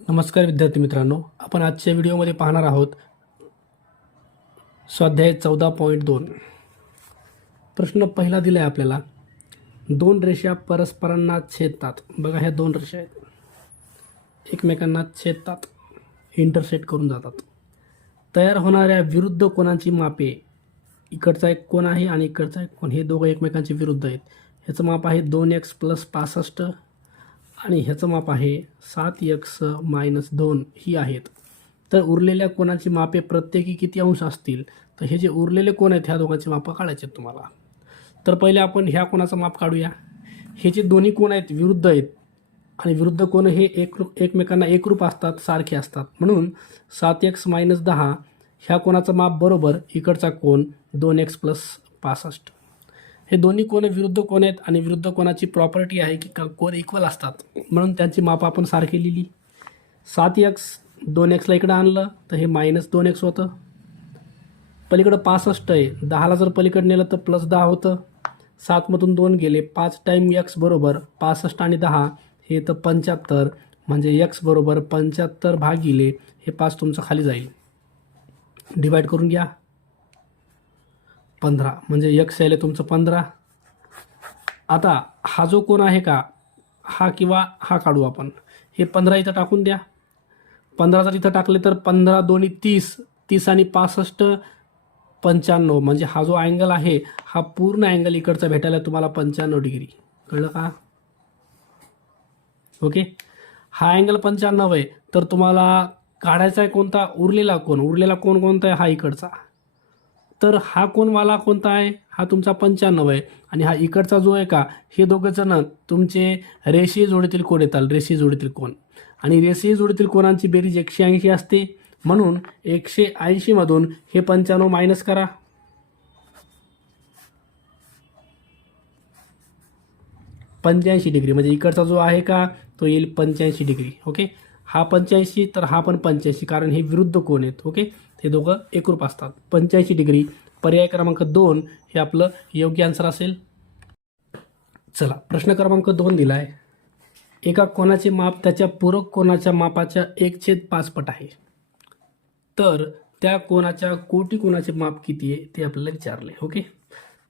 नमस्कार विद्यार्थी मित्रांनो, आपण आजच्या व्हिडिओमध्ये पाहणार आहोत स्वाध्याय 14.2. प्रश्न पहिला दिला आहे आपल्याला. दोन रेषा परस्परांना छेदतात. बघा, ह्या दोन रेषा आहेत, एकमेकांना छेदतात, इंटरसेक्ट करून जातात. तयार होणाऱ्या विरुद्ध कोनांची मापे. इकडचा एक कोन आहे आणि इकडचा एक कोन, हे दोघं एकमेकांचे विरुद्ध आहेत. ह्याचं माप आहे 2x + 65 आणि ह्याचं माप आहे 7x - 2 ही आहेत. तर उरलेल्या कोणाची मापे प्रत्येकी किती अंश असतील? तर हे जे उरलेले कोण आहेत ह्या दोघांची मापं काढायचे आहेत तुम्हाला. तर पहिले आपण ह्या कोणाचं माप काढूया. हे जे दोन्ही कोण आहेत विरुद्ध आहेत आणि विरुद्ध कोण हे एकमेकांना एकरूप असतात, सारखे असतात. म्हणून 7x - 10 ह्या कोणाचं माप बरोबर इकडचा कोन 2x + 65. हे दोन्ही कोण विरुद्ध कोण आहेत आणि विरुद्ध कोणाची प्रॉपर्टी आहे की कोण इक्वल असतात, म्हणून त्यांची माप आपण सारखी लिहिली. 7x 2xला इकडं आणलं तर हे -2x होतं. पलीकडं 65 आहे, 10ला जर पलीकडे नेलं तर +10 होतं. 7मधून 2 गेले, 5 टाईम x बरोबर 65 आणि 10 हे तर 75, म्हणजे x बरोबर 75 भागिले हे 5 तुमचं खाली जाईल. डिवाईड करून घ्या, 15 म्हणजे x यायले तुमचं 15. आता हा जो कोण आहे का, हा किंवा हा काढू आपण. हे 15 इथं टाकून द्या. 15 जर इथं टाकले तर 15 दोन्ही 30, 30 आणि 65 95, म्हणजे हा जो अँगल आहे हा पूर्ण अँगल इकडचा भेटायला तुम्हाला 95 डिग्री. कळलं का? ओके, हा अँगल 95 आहे. तर तुम्हाला काढायचा आहे कोणता? उरलेला कोण. उरलेला कोण कोणता आहे? हा इकडचा. तर हा कोणवाला कोणता आहे? हा तुमचा 95 आहे. आणि हा इकडचा जो आहे का, हे दोघं जण तुमचे रेषीय जोडीतील कोण येतात, रेषीय जोडीतील कोण. आणि रेषीय जोडीतील कोणांची बेरीज 180 असते. म्हणून 180 मधून हे 95 मायनस करा. 85 डिग्री, म्हणजे इकडचा जो आहे का तो येईल 85 डिग्री. ओके, हा 85 तर हा पण 85, कारण हे विरुद्ध कोण आहेत. ओके, हे दोघं एकरूप असतात. 85 डिग्री, पर्याय क्रमांक 2 हे आपलं योग्य आन्सर असेल. चला, प्रश्न क्रमांक 2 दिला आहे. एका कोणाचे माप त्याच्या पूरक कोणाच्या मापाच्या 1/5 पट आहे. तर त्या कोणाच्या कोटी कोणाचे माप किती आहे ते आपल्याला विचारले. ओके,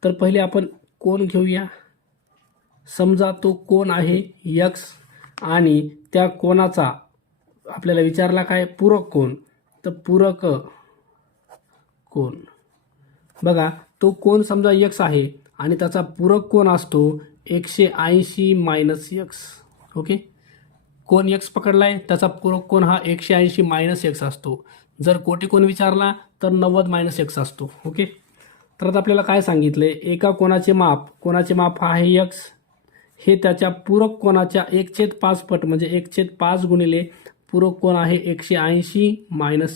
तर पहिले आपण कोण घेऊया. समजा तो कोण आहे x आणि त्या कोणाचा आपल्याला विचारला काय, पूरक कोण. तर पूरक कोण, बघा तो कोण समजा x आहे आणि त्याचा पूरक कोण असतो 180 - x. ओके, कोण x पकडलाय, त्याचा पूरक कोण हा 180 - x असतो. जर कोटी कोण विचारला तर 90 - x असतो. ओके, तर आता आपल्याला काय सांगितले, एका कोणाचे माप आहे x, हे त्याच्या पूरक कोणाच्या 1/5 पट, म्हणजे 1/5 गुणिले पूरक कोण आहे 180 -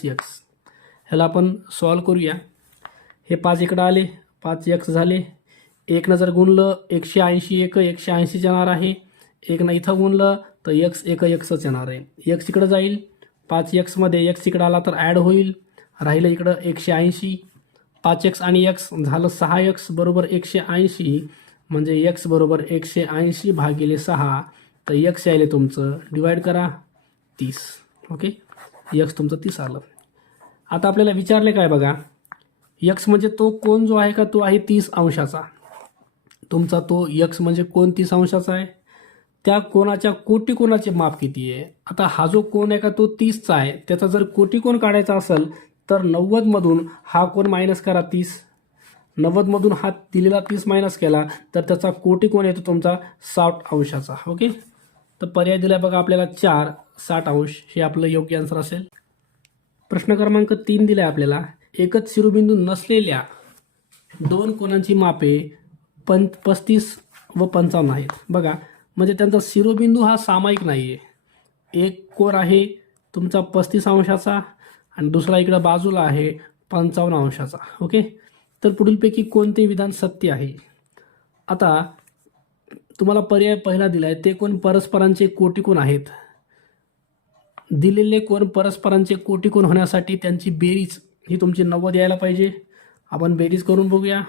x. ह्याला आपण सॉल्व करूया. हे 5 इकडं आले, 5x झाले. 1नं जर गुणलं 180 180 येणार आहे. 1नं इथं गुणलं तर x xच येणार आहे. x इकडं जाईल, 5x मध्ये x इकडं आला तर ॲड होईल, राहिलं इकडं 180. 5x आणि x झालं 6x बरोबर 180, म्हणजे x बरोबर 180 भागिले 6. तर x यायले तुमचं, डिवाईड करा, 30. ओके, x तुमचं 30 आलं. आता आपल्याला विचारले काय बघा, x म्हणजे तो कोण जो आहे का तो आहे 30 अंशाचा. तुमचा तो x म्हणजे कोण 30 अंशाचा आहे. त्या कोणाच्या कोटी कोणाचे माप किती आहे. आता हा जो कोण आहे का तो 30चा आहे, त्याचा जर कोटी कोण काढायचा असेल तर 90मधून हा कोण मायनस करा 30. 90मधून हा दिलेला 30 मायनस केला तर त्याचा कोटी कोण येतो तुमचा 60 अंशाचा. ओके, तर पर्याय दिला बघा आपल्याला 4, 60 अंश हे आपलं योग्य आन्सर असेल. प्रश्न क्रमांक 3 दिला आहे आपल्याला. एकच शिरोबिंदू नसलेल्या दोन कोणांची मापे 35 व 55 आहेत. बघा, म्हणजे त्यांचा शिरोबिंदू हा सामायिक नाही आहे. एक कोण आहे तुमचा 35 अंशाचा आणि दुसरा इकडं बाजूला आहे 55 अंशाचा. ओके, तर पुढीलपैकी कोणते विधान सत्य आहे. आता तुम्हाला पर्याय पहिला दिला आहे, ते कोण परस्परांचे कोटी कोण आहेत. दिलेले कोण परस्परांचे कोटी कोण होण्यासाठी त्यांची बेरीज ही तुमची 90 यायला पाहिजे. आपण बेरीज करून बघूया.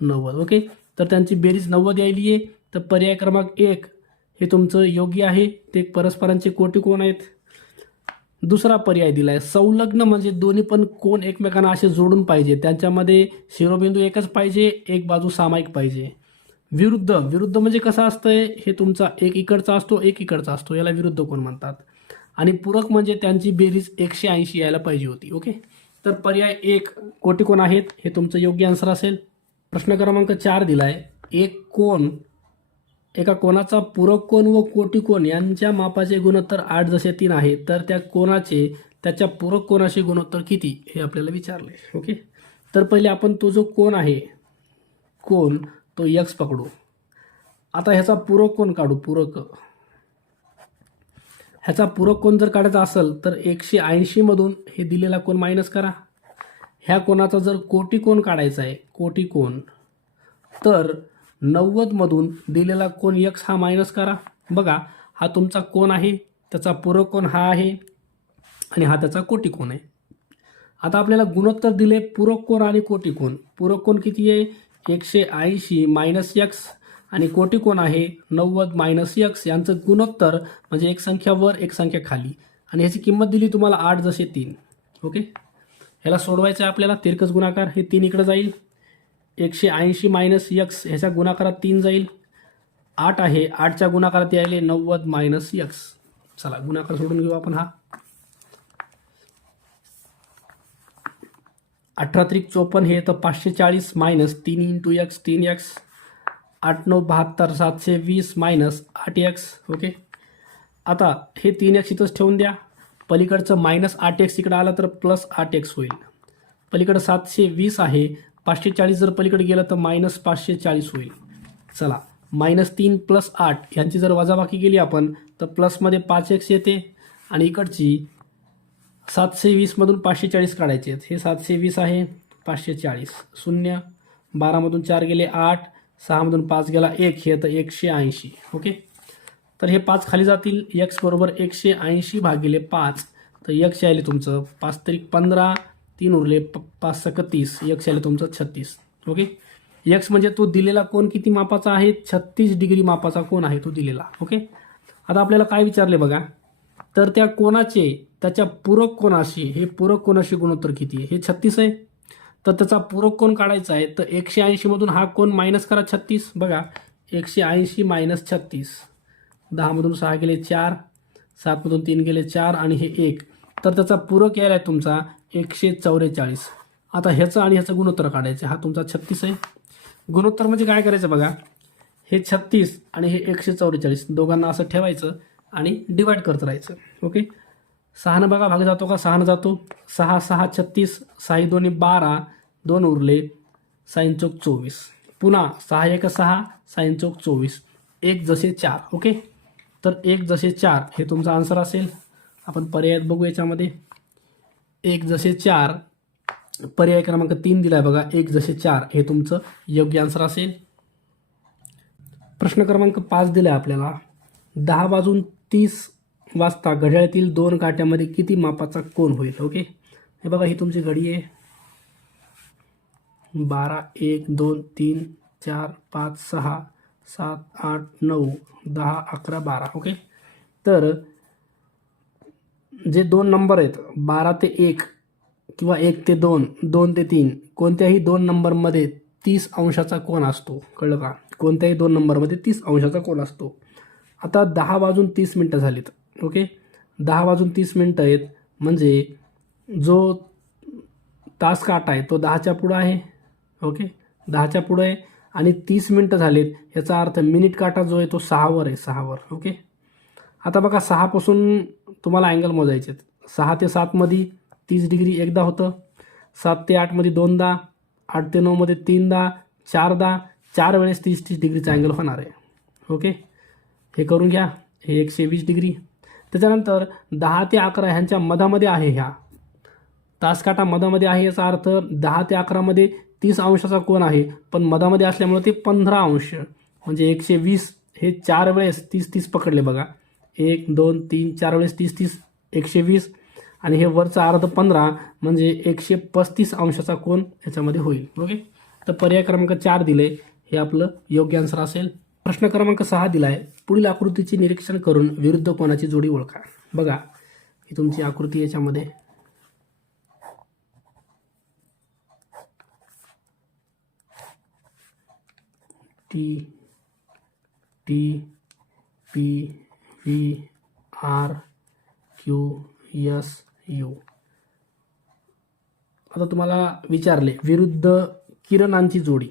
90. ओके, तर त्यांची बेरीज 90 यायली आहे. तर पर्याय क्रमांक 1 हे तुमचं योग्य आहे, ते परस्परांचे कोटी कोण आहेत. दुसरा पर्याय दिला आहे संलग्न, म्हणजे दोन्ही पण कोण एकमेकांना असे जोडून पाहिजे, त्यांच्यामध्ये शिरोबिंदू एकच पाहिजे, एक बाजू सामायिक पाहिजे. विरुद्ध, विरुद्ध म्हणजे कसं असतंय, हे तुमचा एक इकडचा असतो, एक इकडचा असतो, याला विरुद्ध कोण म्हणतात. आणि पूरक म्हणजे त्यांची बेरीज 180 यायला पाहिजे होती. ओके, तर पर्याय 1 कोटी कोण आहेत हे तुमचं योग्य आन्सर असेल. प्रश्न क्रमांक 4 दिला आहे एक कोण, एका कोणाचा पूरक कोण व कोटी कोण यांच्या मापाचे गुणोत्तर 8 जसे 3 आहे, तर त्या कोणाचे त्याच्या पूरक कोणाशी गुणोत्तर किती हे आपल्याला विचारले. ओके, तर पहिले आपण तो जो कोण आहे कोण तो x पकडू. आता ह्याचा पूरक कोण काढू. ह्याचा पूरक कोण जर काढायचा असेल तर 180 मधून हे दिलेला कोण मायनस करा. ह्या कोणाचा जर कोटी कोण काढायचा आहे, कोटी कोण, तर 90 मधून दिलेला कोण x हा मायनस करा. बघा हा तुमचा कोण आहे, त्याचा पूरक कोण हा आहे आणि हा त्याचा कोटी कोण आहे. आता आपल्याला गुणोत्तर दिले पूरक कोण आणि कोटी कोण. पूरक कोण किती आहे 180 मायनस x आणि कोटी कोण आहे 90 मायनस x. यांचं गुणोत्तर म्हणजे एक संख्या वर एक संख्या खाली, आणि ह्याची किंमत दिली तुम्हाला 8 जसे 3. ओके, ह्याला सोडवायचं आहे आपल्याला. तिरकस गुणाकार, हे 3 इकडे जाईल, 180 मायनस x ह्याच्या गुणाकारात 3 जाईल, 8 आहे, 8च्या गुणाकारात यायले 90 मायनस x. चला गुणाकार सोडून घेऊ आपण. हा 18 त्रिक 54 हे तर 540 minus 3 into x 3x, 8 9 72 720 minus 8x. Okay, आता हे 3x इथंच ठेवून द्या. पलीकडचं मायनस 8x इकडे आलं तर प्लस 8x होईल. पलीकडं 720 आहे, 540 जर पलीकडे गेलं तर मायनस 540 होईल. चला मायनस 3 प्लस 8 यांची जर वजाबाकी केली आपण तर प्लसमध्ये 5x येते, आणि इकडची 720 मधून 540 काढायचे आहेत. हे 720 आहे, 540 0, 12 मधून 4 गेले 8, 6 मधून 5 गेला 1, हे तर 180. ओके, तर हे 5 खाली जातील. x बरोबर 180 भागिले 5, तर x यायले तुमचं 5 त्रिक 15, 3 उरले 5 सक 30, x यायले तुमचं 36. ओके, x म्हणजे तो दिलेला कोण किती मापाचा आहे, 36 डिग्री मापाचा कोण आहे तो दिलेला. ओके, आता आपल्याला काय विचारले बघा, तर त्या कोणाचे त्याच्या पूरक कोणाशी, हे पूरक कोणाशी गुणोत्तर किती आहे, हे 36 आहे, तर त्याचा पूरक कोण काढायचा आहे. तर 180 मधून हा कोण मायनस करा 36. बघा 180 मायनस 36, 10 मधून 6 गेले 4, 7 मधून 3 गेले 4 आणि हे 1, तर त्याचा पूरक यायला आहे तुमचा 144. आता ह्याचं आणि ह्याचं गुणोत्तर काढायचं. हा तुमचा 36 आहे. गुणोत्तर म्हणजे काय करायचं बघा, हे 36 आणि हे 144 दोघांना असं ठेवायचं आणि डिवाइड करत राहायचं. ओके, 6 बघा भाग जातो का, 6 जातो, 6 6 36, 6 2 12, 2 उरले, 6 चौक 24, पुन्हा 6 1 6, 6 चौक 24, 1 जसे 4. ओके, तर 1 जसे 4 हे तुमचा आन्सर असेल. आपण पर्यायात बघू याच्यामध्ये 1 जसे 4, पर्याय क्रमांक 3 दिला आहे बघा, 1 जसे 4 हे तुमचं योग्य आन्सर असेल. प्रश्न क्रमांक 5 दिला आहे आपल्याला, 10 वाजून 30 वाजता घड्याळातील 2 काट्यामध्ये किती मापाचा कोन होईल. ओके, हे बघा ही तुमची घडी आहे, 12 1 2 3 4 5 6 7 8 9 10 11 12. ओके, तर जे 2 नंबर आहेत 12 ते 1 किंवा 1 ते 2, 2 ते 3, कोणत्याही 2 नंबरमध्ये 30 अंशाचा कोन असतो. कळलं का, कोणत्याही 2 नंबरमध्ये 30 अंशाचा कोन असतो. आता 10 वाजून 30 मिनटं झालीत. ओके, 10 वाजून 30 मिनटं आहेत, म्हणजे जो तास काटा आहे तो 10च्या पुढं आहे. ओके, 10च्या पुढं आहे आणि 30 मिनटं झालीत, याचा अर्थ मिनिट काटा जो आहे तो 6वर आहे, 6वर. ओके, आता बघा 6 पासून तुम्हाला अँगल मोजायचे आहेत. 6 ते 7 मध्ये 30 डिग्री एकदा होतं, 7 ते 8 मध्ये 2दा, 8 ते 9 मध्ये 3दा, 4दा, 4 वेळेस 30 डिग्रीचा अँगल होणार आहे. ओके, हे करून घ्या, हे 120 डिग्री. त्याच्यानंतर 10 ते 11 ह्यांच्या मधामध्ये आहे, ह्या तासकाटा मधामध्ये आहे, याचा अर्थ 10 ते 11 मध्ये 30 अंशाचा कोन आहे, पण मधामध्ये असल्यामुळे ते 15 अंश, म्हणजे 120. हे 4 वेळेस 30 पकडले बघा, 1 2 3 4 वेळेस 30 120, आणि हे वरचा अर्ध 15 म्हणजे 135 अंशाचा कोन याच्यामध्ये होईल. ओके, तर पर्याय क्रमांक 4 दिले, हे आपलं योग्य आन्सर असेल. प्रश्न क्रमांक 6 दिला आहे. पुढील आकृतीचे निरीक्षण करून विरुद्ध कोणाची जोडी ओळखा. बघा ही तुमची आकृती, याच्यामध्ये T T P V R Q S U. आता तुम्हाला विचारले विरुद्ध किरणांची जोडी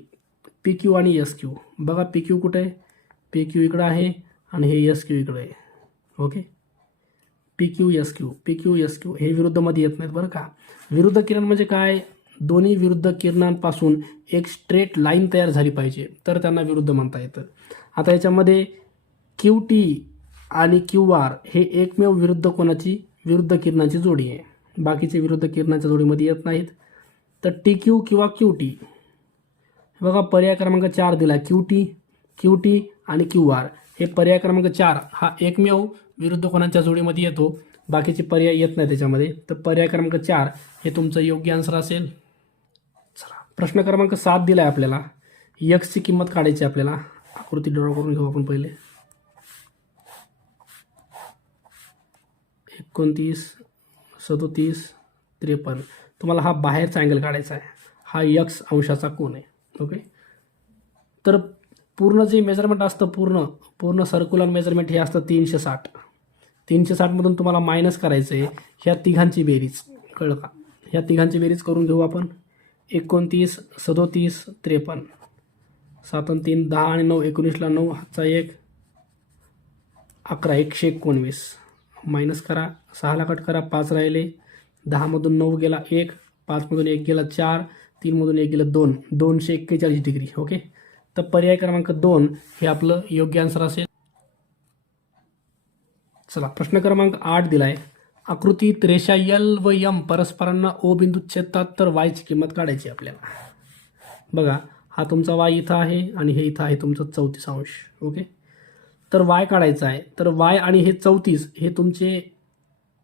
पी क्यू आणि एस क्यू. बघा पी क्यू कुठे आहे, पी क्यू इकडं आहे आणि हे एस क्यू इकडे आहे. Okay, P Q S Q, P Q S Q हे विरुद्धमध्ये येत नाहीत बरं का. विरुद्ध किरण म्हणजे काय, दोन्ही विरुद्ध किरणांपासून एक स्ट्रेट लाईन तयार झाली पाहिजे तर त्यांना विरुद्ध म्हणता येतं. आता याच्यामध्ये क्यू टी आणि क्यू आर हे एकमेव विरुद्ध किरणांची जोडी आहे. बाकीचे विरुद्ध किरणांच्या जोडीमध्ये येत नाहीत. तर टी क्यू किंवा क्यू टी, बघा पर्याय क्रमांक 4 दिला. क्यू टी आणि क्यू आर हे पर्याय क्रमांक 4 हा एकमेव विरुद्ध कोणाच्या जोडीमध्ये येतो, बाकीचे पर्याय येत नाही त्याच्यामध्ये. तर पर्याय क्रमांक 4 हे तुमचं योग्य आन्सर असेल. चला प्रश्न क्रमांक 7 दिला आहे आपल्याला. एक्सची किंमत काढायची आपल्याला. आकृती ड्रॉ करून घेऊ आपण पहिले. 29, 37, 53. तुम्हाला हा बाहेरचा अँगल काढायचा आहे. हा एक्स अंशाचा कोन आहे. ओके, तर पूर्ण जे मेजरमेंट असतं पूर्ण सर्क्युलर मेजरमेंट हे असतं 360. 360मधून तुम्हाला मायनस करायचं आहे ह्या तिघांची बेरीज. कळलं का, ह्या तिघांची बेरीज करून घेऊ आपण. 29, 37, 53. 7 आणि 3 10 आणि 9 19ला 9 हातचा 1 11 119. मायनस करा, 6ला कट करा, 5 राहिले. 10मधून 9 गेला 1, 5मधून 1 गेला 4, 3मधून 1 गेलं 2, 241 डिग्री. ओके, तर पर्याय क्रमांक 2 हे आपलं योग्य आन्सर असेल. चला प्रश्न क्रमांक 8 दिला आहे. आकृतीत रेषा एल व एम परस्परांना ओ बिंदूत छेदतात तर वायची किंमत काढायची आपल्याला. बघा हा तुमचा वाय इथं आहे आणि हे इथं आहे तुमचं 34 अंश. ओके, तर वाय काढायचा आहे. तर वाय आणि हे 34 हे तुमचे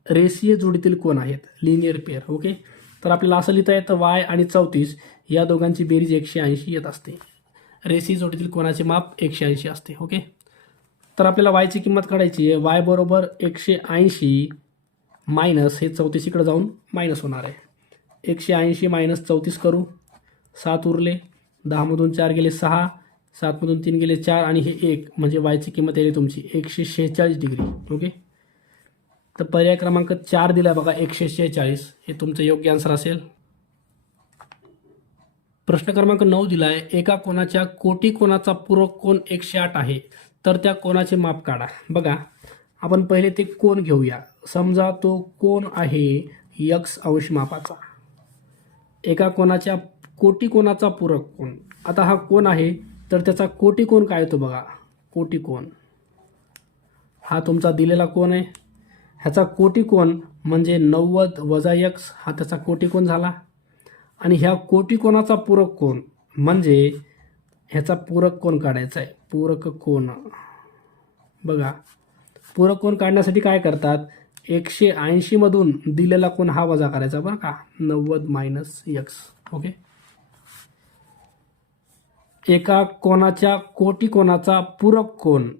रेषीय जोडीतील कोण आहेत, लिनियर पेअर. ओके, तर आपल्याला असं लिहिता येतं वाय आणि 34 या दोघांची बेरीज 180 येत असते. रेषीय जोडीतील कोणाचे माप 180 असते. ओके, तर आपल्याला वायची किंमत काढायची आहे. वाय बरोबर 180 मायनस हे 34 इकडे जाऊन मायनस होणार आहे. 180 मायनस 34 करू, 7 उरले. 10मधून 4 गेले 6, 7मधून 3 गेले 4 आणि हे 1 म्हणजे वायची किंमत येईल तुमची 146 डिग्री. ओके, तर पर्याय क्रमांक 4 दिला बघा 146 हे तुमचं योग्य आन्सर असेल. प्रश्न क्रमांक 9 दिला आहे. एका कोणाच्या कोटी कोणाचा पूरक कोन 108 आहे तर त्या कोणाचे माप काढा. बघा आपण पहिले ते कोन घेऊया. समजा तो कोन आहे x अंश मापाचा. एका कोणाच्या कोटी कोणाचा पूरक कोन. आता हा कोन आहे तर त्याचा कोटी कोन काय येतो बघा. कोटी कोन हा तुमचा दिलेला कोन आहे. ह्याचा कोटी कोन म्हणजे 90 वजा x हा त्याचा कोटी कोन झाला. आणि ह्या कोटी कोणाचा पूरक कोन म्हणजे ह्याचा पूरक कोन काढायचा आहे. पूरक कोन बघा, पूरक कोन काढण्यासाठी काय करतात, 180 मधून दिलेला कोन हा वजा करायचा बरं का, 90 मायनस x. ओके, एका कोणाच्या कोटी कोणाचा पूरक कोन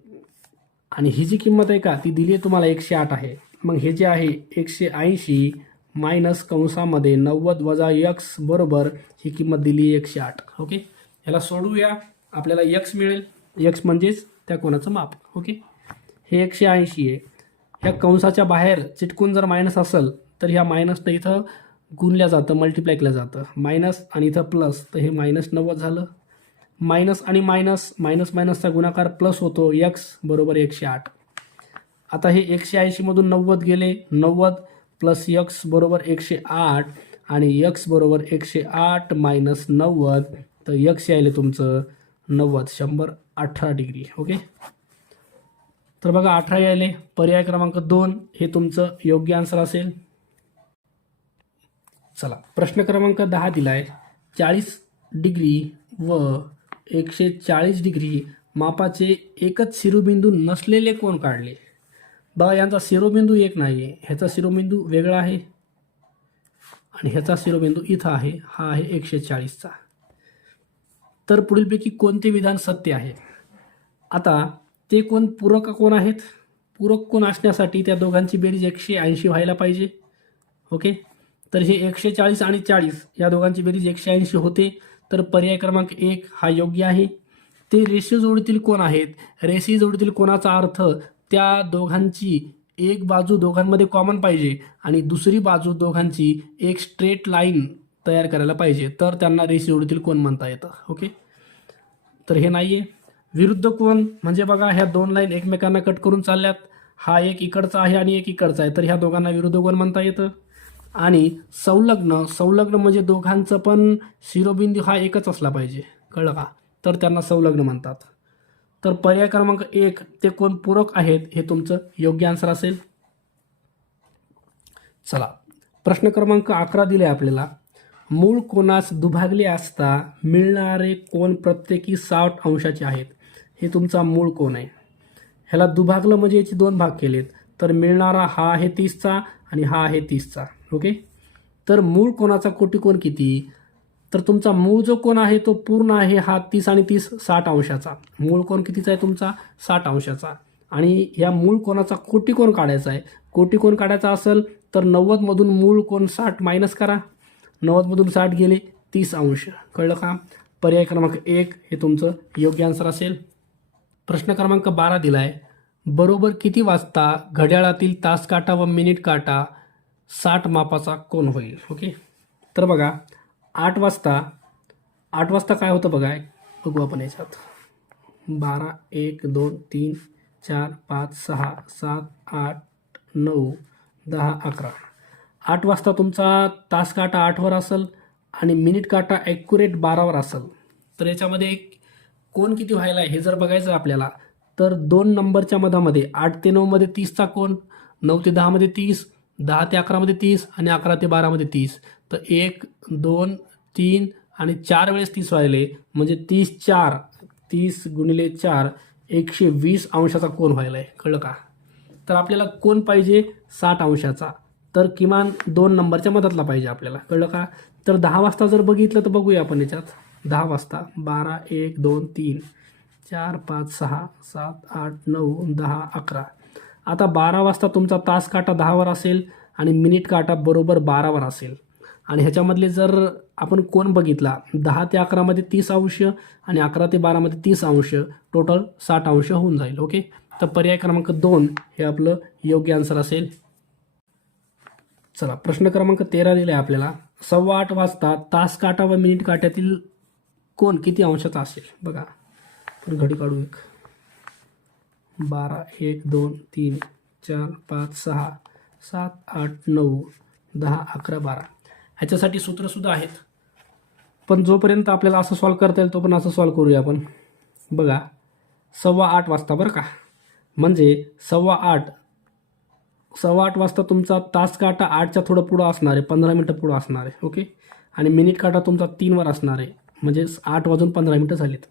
आणि ही जी किंमत आहे का ती दिली आहे तुम्हाला 108 आहे. मग हे जे आहे 180 मायनस कंसामध्ये 90 वजा x बरोबर ही किंमत दिली 108. ओके, ह्याला सोडूया आपल्याला x मिळेल. x म्हणजेच त्या कोणाचं माप. ओके, हे 180 आहे. ह्या कंसाच्या बाहेर चिटकून जर मायनस असेल तर ह्या मायनसनं इथं गुणल्या जातं, मल्टिप्लाय केलं जातं. मायनस आणि इथं प्लस, तर हे मायनस 90 झालं. मायनस आणि मायनस मायनसचा गुणाकार प्लस होतो. x बरोबर 108. आता हे 180 मधून 90 गेले, 90 प्लस x बरोबर 108 आणि x बरोबर 108 मायनस 90, तर x यायले तुमचं 90 118 डिग्री. ओके, तर बघा 18 यायले. पर्याय क्रमांक 2 हे तुमचं योग्य आन्सर असेल. चला प्रश्न क्रमांक 10 दिला आहे. 40 डिग्री व 140 डिग्री मापाचे एकच शिरोबिंदू नसलेले कोण काढले. बघा यांचा शिरोबिंदू एक नाही आहे, ह्याचा शिरोबिंदू वेगळा आहे आणि ह्याचा शिरोबिंदू इथं आहे. हा आहे 140चा. तर पुढीलपैकी कोणते विधान सत्य आहे. आता ते कोण पूरक कोण आहेत? पूरक कोण असण्यासाठी त्या दोघांची बेरीज 180 व्हायला पाहिजे. ओके, तर हे 140 आणि 40 या दोघांची बेरीज 180 होते. तर पर्याय क्रमांक 1 हा योग्य आहे. ते रेषीय जोडीतील कोण आहेत? रेषीय जोडीतील कोणाचा अर्थ त्या दोघांची एक बाजू दोघांमध्ये कॉमन पाहिजे आणि दुसरी बाजू दोघांची एक स्ट्रेट लाईन तयार करायला पाहिजे, तर त्यांना रेषीय जोडीतील कोण म्हणता येतं. ओके, तर हे नाही आहे. विरुद्ध कोण म्हणजे बघा, ह्या दोन लाईन एकमेकांना कट करून चालल्यात. हा एक इकडचा आहे आणि एक इकडचा आहे, तर ह्या दोघांना विरुद्ध कोण म्हणता येतं. आणि संलग्न म्हणजे दोघांचं पण शिरोबिंदू हा एकच असला पाहिजे, कळलं का, तर त्यांना संलग्न म्हणतात. तर पर्याय क्रमांक 1 ते कोण पूरक आहेत हे तुमचं योग्य आन्सर असेल. चला, प्रश्न क्रमांक 11 दिले आपल्याला. मूळ कोनास दुभागले असता मिळणारे कोन प्रत्येकी 60 अंशाचे आहेत. हे तुमचा मूळ कोन आहे. ह्याला दुभागलं म्हणजे याचे दोन भाग केलेत, तर मिळणारा हा आहे 30चा आणि हा आहे 30चा. ओके, तर मूळ कोनाचा कोटिकोन किती? तर तुमचा मूळ जो कोन आहे तो पूर्ण आहे हा 30 आणि 30 60 अंशाचा. मूळ कोन कितीचा आहे तुमचा? 60 अंशाचा. आणि या मूळ कोनाचा कोटिकोन काढायचा आहे. कोटिकोन काढायचा असेल तर 90 मधून मूळ कोन 60 मायनस करा. 90 मधून 60 गेले 30 अंश. कळलं का? पर्याय क्रमांक 1 हे तुमचं योग्य आन्सर असेल. प्रश्न क्रमांक 12 दिलाय. बरोबर किती वाजता घड्याळातील तास काटा व मिनिट काटा 60 मापाचा कोन होईल? ओके, तर बघा 8 वाजता काय होतं बघा, बघू आपण याच्यात. 12 1 2 3 4 5 6 7 8 9 10 11. 8 वाजता तुमचा तास काटा 8वर असेल आणि मिनिट काटा ॲक्युरेट 12वर असेल. तर याच्यामध्ये एक कोन किती व्हायला आहे हे जर बघायचं आपल्याला, तर 2 नंबरच्या मधामध्ये 8 ते 9 मध्ये 30चा कोन, 9 ते 10 मध्ये 30, 10 ते 11 मध्ये 30 आणि 11 ते 12 मध्ये 30. तर 1 2 3 आणि 4 वेळेस 30 व्हायले, म्हणजे 30 गुणिले 4 120 अंशाचा कोन व्हायला आहे. कळलं का? तर आपल्याला कोन पाहिजे 60 अंशाचा, तर किमान 2 नंबरच्या मधातला पाहिजे आपल्याला. कळलं का? तर 10 वाजता जर बघितलं तर बघूया आपण याच्यात. 10 वाजता 12 1 2 3 4 5 6 7 8 9 10 11. आता 12 वाजता तुमचा तास काटा 10वर असेल आणि मिनिट काटा बरोबर 12वर असेल. आणि ह्याच्यामधले जर आपण कोन बघितला 10 ते 11 मध्ये 30 अंश आणि 11 ते 12 मध्ये 30 अंश, टोटल 60 अंश होऊन जाईल. ओके, तर पर्याय क्रमांक 2 हे आपलं योग्य आन्सर असेल. चला, प्रश्न क्रमांक 13 दिला आहे आपल्याला. 8:15 वाजता तास काटा व मिनिट काट्यातील कोन किती अंशाचा असेल? बघा, आपण घडी काढू. 12 1 2 3 4 5 6 7 8 9 10 11 12. ह्याच्यासाठी सूत्रसुद्धा आहेत, पण जोपर्यंत आपल्याला असं सॉल्व करता येईल तोपर्यंत असं सॉल्व करूया आपण. बघा, 8:15 वाजता बरं का, म्हणजे 8:15 वाजता तुमचा तास काटा 8च्या थोडं पुढं असणार आहे, 15 मिनटं पुढं असणार आहे. ओके, आणि मिनिट काटा तुमचा 3वर असणार आहे, म्हणजे 8 वाजून 15 मिनटं झालीत.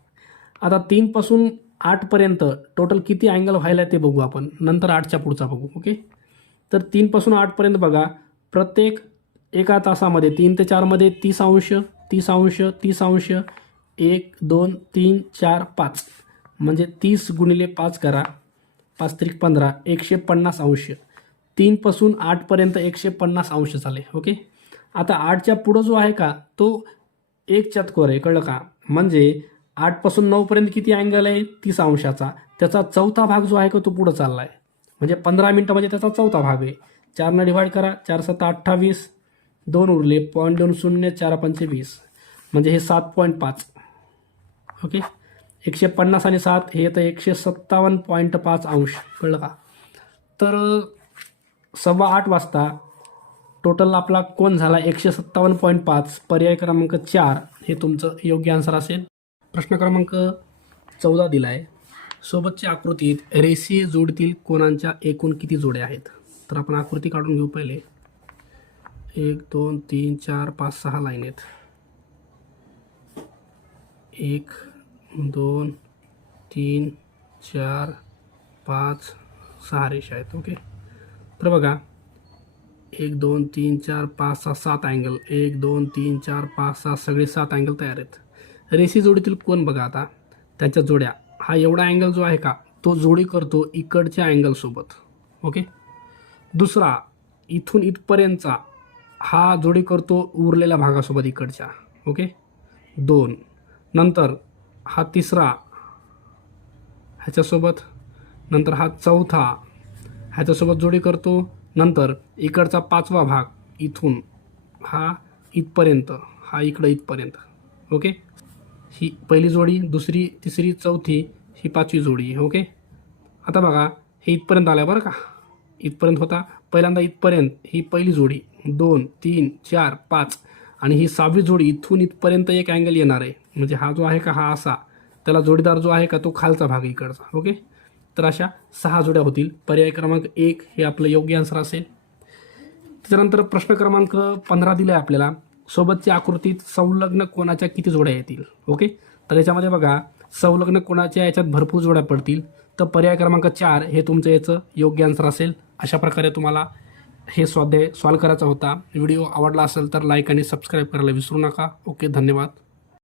आता 3 पासून 8 पर्यंत टोटल किती अँगल व्हायला ते बघू आपण, नंतर 8च्या पुढचा बघू. ओके, तर 3 पासून 8 पर्यंत बघा, प्रत्येक एका तासामध्ये 3 ते 4 मध्ये 30 अंश 30 अंश 30 अंश, 1 2 3 4 5, म्हणजे 30 गुणिले 5 करा, 5 त्रिक 15, 150 अंश. 3 पासून 8 पर्यंत 150 अंश झाले. ओके, आता 8च्या पुढं जो आहे का तो एक चतकोर आहे. कळलं का? म्हणजे 8 पासून 9 पर्यंत किती अँगल आहे? 30 अंशाचा. त्याचा चौथा भाग जो आहे का तो पुढं चालला आहे, म्हणजे 15 मिनटं म्हणजे त्याचा चौथा भाग आहे. 4 डिवाइड करा, 4 7 28, 2 उरले, 0.20, 4 5 20, म्हणजे हे 7.5. ओके, 150 आणि 7 हे येतं 157.5 अंश. कळलं का? तर 8:15 वाजता टोटल आपला कोन झाला 157.5. पर्याय क्रमांक 4 हे तुमचं योग्य आन्सर असेल. प्रश्न क्रमांक 14 दिला आहे. सोबतच्या आकृतीत रेषीय जोडीतील कोनांच्या एकूण किती जोड्या आहेत? तर आपण आकृती काढून घेऊ पहिले. 1 2 3 4 5 6 लाईन आहेत. 1 2 3 4 5 6 रेषा आहेत. ओके, तर बघा 1 2 3 4 5 6 7 अँगल, 1 2 3 4 5 6 सगळे 7 अँगल तयार आहेत. रेषीय जोडीतील कोन बघा, आता त्याच्या जोड्या हा एवढा अँगल जो आहे का तो जोडी करतो इकडच्या अँगलसोबत. ओके. दुसरा इथून इथपर्यंतचा हा जोडी करतो उरलेल्या भागासोबत इकडच्या. ओके. 2. नंतर हा तिसरा ह्याच्यासोबत, नंतर हा चौथा ह्याच्यासोबत जोडी करतो. नंतर इकडचा 5वा भाग इथून हा इथपर्यंत, हा इकडं इथपर्यंत. ओके. ही पहिली जोडी, दुसरी, तिसरी, चौथी, ही 5वी जोडी. ओके. आता बघा हे इथपर्यंत आलं बरं का, इथपर्यंत होता पहिल्यांदा, इथपर्यंत ही पहिली जोडी, 2, 3, 4, 5 आणि ही 6वी जोडी इथून इथपर्यंत एक अँगल येणार आहे. म्हणजे हा जो आहे का हा असा, त्याला जोडीदार जो आहे का तो खालचा भाग इकडचा. ओके. तर अशा 6 जोड्या होतील. पर्याय क्रमांक 1 हे आपलं योग्य आन्सर असेल. त्याच्यानंतर प्रश्न क्रमांक 15 दिला आहे आपल्याला, सोबतच्या आकृतीत संलग्न कोणाच्या किती जोड्या येतील. ओके. तर याच्यामध्ये बघा संलग्न कोणाच्या याच्यात भरपूर जोड्या पडतील. तर पर्याय क्रमांक 4 हे तुमचं याचं योग्य आन्सर असेल. अशा प्रकारे तुम्हाला हे स्वाध्याय सॉल्व करायचा होता. व्हिडिओ आवडला असेल तर लाईक आणि सबस्क्राईब करायला विसरू नका. ओके. धन्यवाद.